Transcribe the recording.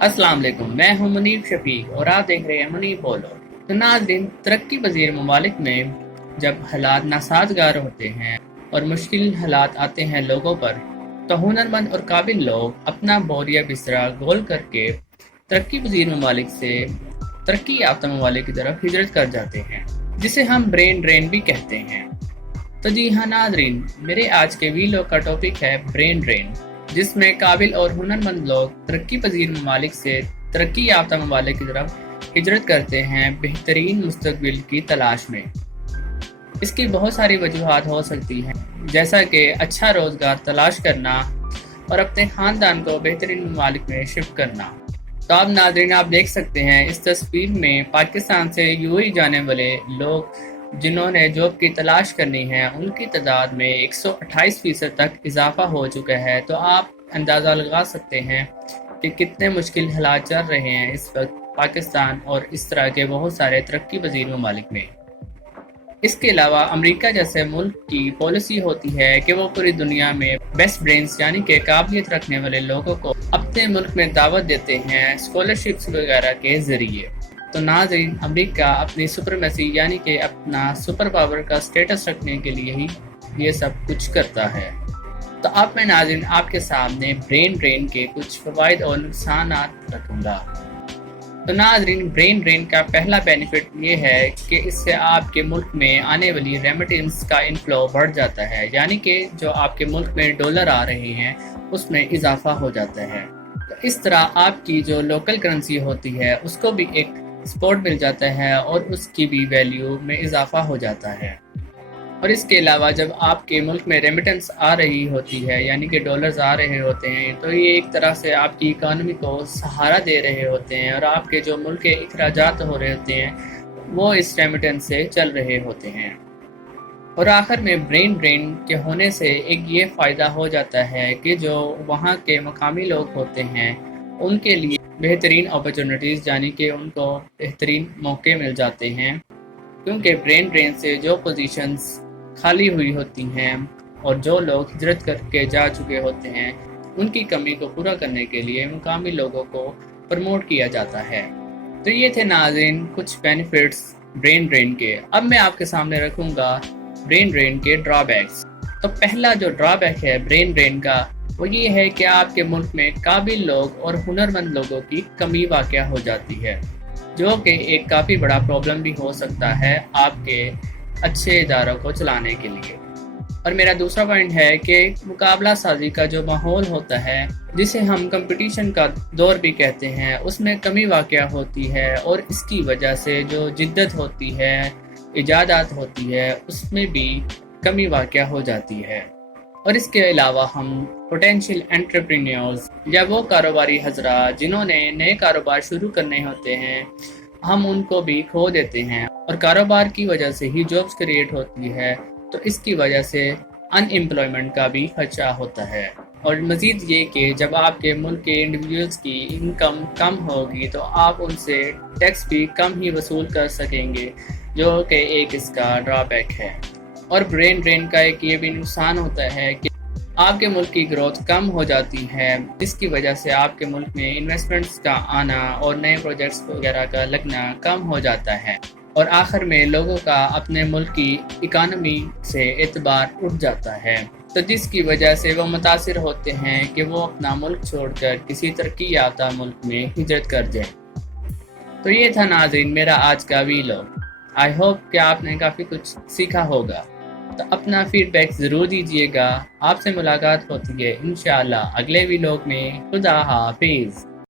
अस्सलाम वालेकुम, मैं हूं मुनीब शफीक और आप देख रहे हैं मुनीब बोलो। तो नाज़रीन, तरक्की पजीर ममालिक में जब हालात नासाजगार होते हैं और मुश्किल हालात आते हैं लोगों पर, तो हुनरमंद और काबिल लोग अपना बोरिया बिस्तरा गोल करके तरक्की पजीर ममालिक से तरक्की याफ्ता ममालिक की तरफ हिजरत कर जाते हैं, जिसे हम ब्रेन ड्रेन भी कहते हैं। तो जी हाँ नाज़रीन, मेरे आज के वीडियो का टॉपिक है ब्रेन ड्रेन, जिसमें काबिल और हुनरमंद लोग तरक्की पजीर ममालिक से तरक्की याफ्ता ममालिक की तरफ हिजरत करते हैं बेहतरीन मुस्तकबिल की तलाश में। इसकी बहुत सारी वजूहात हो सकती हैं, जैसा कि अच्छा रोज़गार तलाश करना और अपने ख़ानदान को बेहतरीन ममालिक में शिफ्ट करना। तो अब नाज़रीन, आप देख सकते हैं इस तस्वीर में पाकिस्तान से यूएई जाने वाले लोग जिन्होंने जॉब की तलाश करनी है, उनकी तादाद में 128% तक इजाफा हो चुका है। तो आप अंदाज़ा लगा सकते हैं कि कितने मुश्किल हालात चल रहे हैं इस वक्त पाकिस्तान और इस तरह के बहुत सारे तरक्की पजीर ममालिक में। इसके अलावा अमेरिका जैसे मुल्क की पॉलिसी होती है कि वो पूरी दुनिया में बेस्ट ब्रेन्स यानी कि काबिलियत रखने वाले लोगों को अपने मुल्क में दावत देते हैं स्कॉलरशिप्स वगैरह के ज़रिए। तो नाज़रीन, अमेरिका अपनी सुपरमेसी यानी कि अपना सुपर पावर का स्टेटस रखने के लिए ही ये सब कुछ करता है। तो अब मैं नाज़रीन आपके सामने ब्रेन ड्रेन के कुछ फ़वाइद और नुकसान रखूँगा। तो नाज़रीन, ब्रेन ड्रेन का पहला बेनिफिट ये है कि इससे आपके मुल्क में आने वाली रेमिटेंस का इनफ्लो बढ़ जाता है, यानी कि जो आपके मुल्क में डॉलर आ रहे हैं उसमें इजाफा हो जाता है। तो इस तरह आपकी जो लोकल करेंसी होती है उसको भी एक सपोर्ट मिल जाता है और उसकी भी वैल्यू में इजाफा हो जाता है। और इसके अलावा जब आपके मुल्क में रेमिटेंस आ रही होती है यानी कि डॉलर्स आ रहे होते हैं, तो ये एक तरह से आपकी इकानमी को सहारा दे रहे होते हैं और आपके जो मुल्क के अखराजात हो रहे होते हैं वो इस रेमिटेंस से चल रहे होते हैं। और आखिर में ब्रेन ड्रेन के होने से एक ये फ़ायदा हो जाता है कि जो वहाँ के मकामी लोग होते हैं उनके लिए बेहतरीन अपॉर्चुनिटीज़ यानी कि उनको बेहतरीन मौके मिल जाते हैं, क्योंकि ब्रेन ड्रेन से जो पोजीशंस खाली हुई होती हैं और जो लोग हिजरत करके जा चुके होते हैं उनकी कमी को पूरा करने के लिए मुकामी लोगों को प्रमोट किया जाता है। तो ये थे नाज़रीन कुछ बेनिफिट्स ब्रेन ड्रेन के। अब मैं आपके सामने रखूँगा ब्रेन ड्रेन के ड्रॉबैक्स। तो पहला जो ड्रॉबैक है ब्रेन ड्रेन का वो ये है कि आपके मुल्क में काबिल लोग और हुनरमंद लोगों की कमी वाक़या हो जाती है, जो कि एक काफ़ी बड़ा प्रॉब्लम भी हो सकता है आपके अच्छे इदारों को चलाने के लिए। और मेरा दूसरा पॉइंट है कि मुकाबला साजी का जो माहौल होता है, जिसे हम कंपटीशन का दौर भी कहते हैं, उसमें कमी वाक़या होती है और इसकी वजह से जो जिद्दत होती है, इजादात होती है, उसमें भी कमी वाक़या हो जाती है। और इसके अलावा हम पोटेंशियल एंटरप्रेन्योर्स या वो कारोबारी हजरा जिन्होंने नए कारोबार शुरू करने होते हैं, हम उनको भी खो देते हैं और कारोबार की वजह से ही जॉब्स क्रिएट होती है। तो इसकी वजह से अनएम्प्लॉयमेंट का भी खर्चा होता है। और मज़ीद ये कि जब आपके मुल्क के इंडिविजुअल्स की इनकम कम होगी तो आप उनसे टैक्स भी कम ही वसूल कर सकेंगे, जो कि एक इसका ड्रॉबैक है। और ब्रेन ड्रेन का एक ये भी नुकसान होता है कि आपके मुल्क की ग्रोथ कम हो जाती है, जिसकी वजह से आपके मुल्क में इन्वेस्टमेंट्स का आना और नए प्रोजेक्ट्स वगैरह का लगना कम हो जाता है। और आखिर में लोगों का अपने मुल्क की इकानमी से एतबार उठ जाता है, तो जिसकी वजह से वो मुतासिर होते हैं कि वो अपना मुल्क छोड़कर किसी तरक्की याफ्ता मुल्क में हिजरत कर जाए। तो ये था नाज़रीन मेरा आज का वीलॉग। आई होप कि आपने काफ़ी कुछ सीखा होगा। तो अपना फीडबैक ज़रूर दीजिएगा। आपसे मुलाकात होती है इंशाअल्लाह अगले वीलॉग में। खुदा हाफिज़।